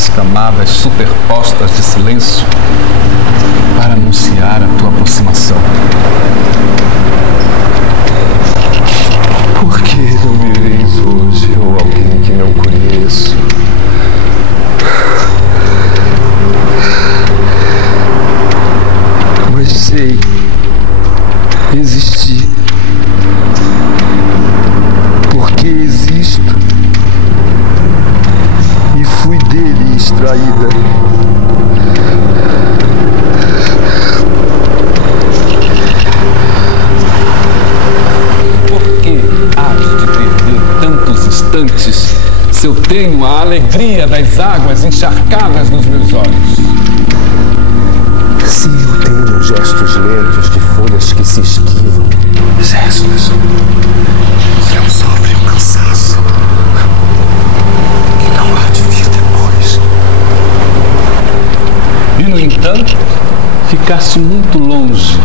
as camadas superpostas de silêncio para anunciar a tua aproximação. Por que não me vês hoje, ou alguém que não conheço? Mas sei existir, porque existo e fui dele extraída. Por que hás de perder tantos instantes se eu tenho a alegria das águas encharcadas nos meus olhos? Se eu tenho gestos lentos de folhas que se esquivam, gestos que não sofrem o cansaço, que não há de vir depois. E, no entanto, ficaste muito longe